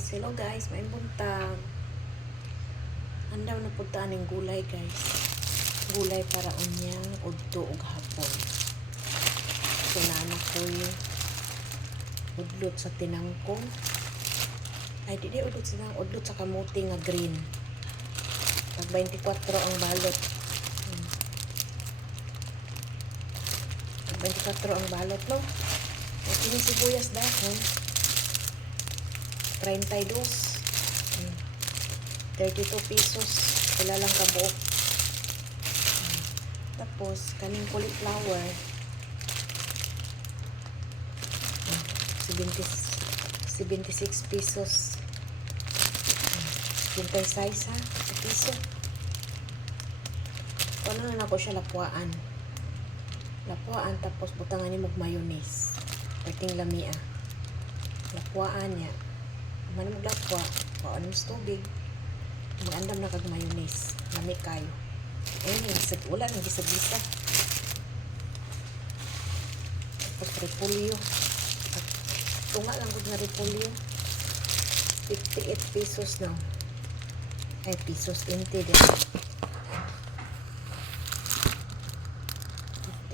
guys. Hello guys, may buntag. Andaw na punta ng gulay guys. Gulay para unyang udto ug hapon. So nana ko yung udlot sa tinangkong. Ay, di di udlot sa tinangkong. Udlot sa kamuti nga green. Pag 24 ang balot. Hmm. Pag 24 ang balot, no? At ini sibuyas dahon. 32. Hmm. 32 pesos. Wala lang kabuok. Tapos, kaning cauliflower. Hmm. 70, 76 pesos. Hmm. 56 ha? Sa piso. Ano na ako siya lapuaan. Lapuaan tapos butangan ni mog mayonnaise. Perting lamia. Lapuaan niya. Man mo lapwa, paano mo tubig. Magandam na kag mayonnaise. Lami kayo. Ayun, gisag wala nang gisag-gisa. Tapos repolyo. At tunga lang gud nga repolyo. 58 pesos now. Ay, pesos inte din.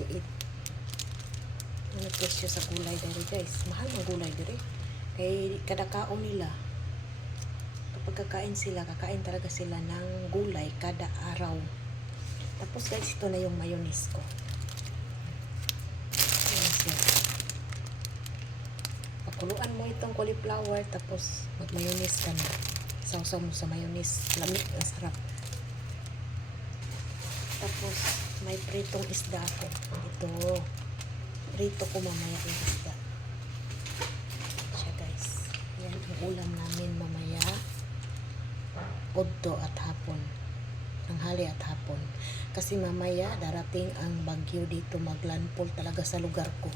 58. Ano presyo sa gulay dere guys? Mahal ang gulay dere. Kay kada kaon nila. Kapag kakain sila, kakain talaga sila ng gulay kada araw. Tapos guys, ito na yung mayonnaise ko. Ayan. Pakuluan mo itong cauliflower, tapos mag-mayonnaise ka na. Sausaw mo sa mayonnaise. Lamig, ang sarap. Tapos, may pritong isda ako. Ito. Prito ko mamaya yung isda. Siya guys. Yan ang ulam namin mamaya. Udto at hapon. Tanghali at hapon. Kasi mamaya darating ang bagyo dito maglandfall talaga sa lugar ko.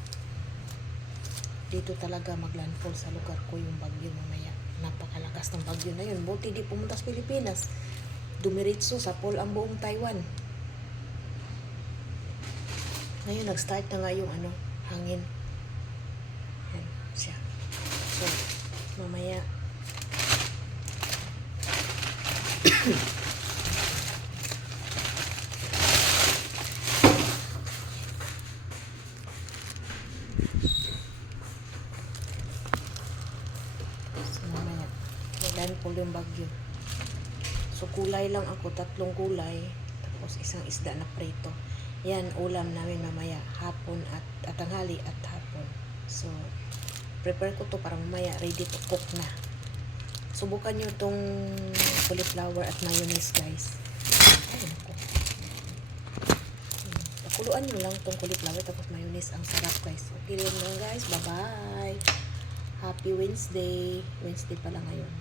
Dito talaga maglandfall sa lugar ko yung bagyo mamaya. Napakalakas ng bagyo na yun. Buti di pumunta sa Pilipinas. Dumiritso sa pool ang buong Taiwan. Ngayon, nag-start na nga yung ano, hangin. Yan, siya. So, mamaya. Mamaya. Naglandfall yung bagyo. So, kulay lang ako. Tatlong kulay. Tapos, isang isda na prito. Yan, ulam namin mamaya. Hapon at, at tanghali at hapon. So, prepare ko to para mamaya ready to cook na. Subukan nyo tong cauliflower at mayonnaise, guys. Ay, naku. Hmm, Pakuluan nyo lang tong cauliflower tapos mayonnaise. Ang sarap, guys. Okay lang, guys. Bye-bye. Happy Wednesday. Wednesday pala ngayon.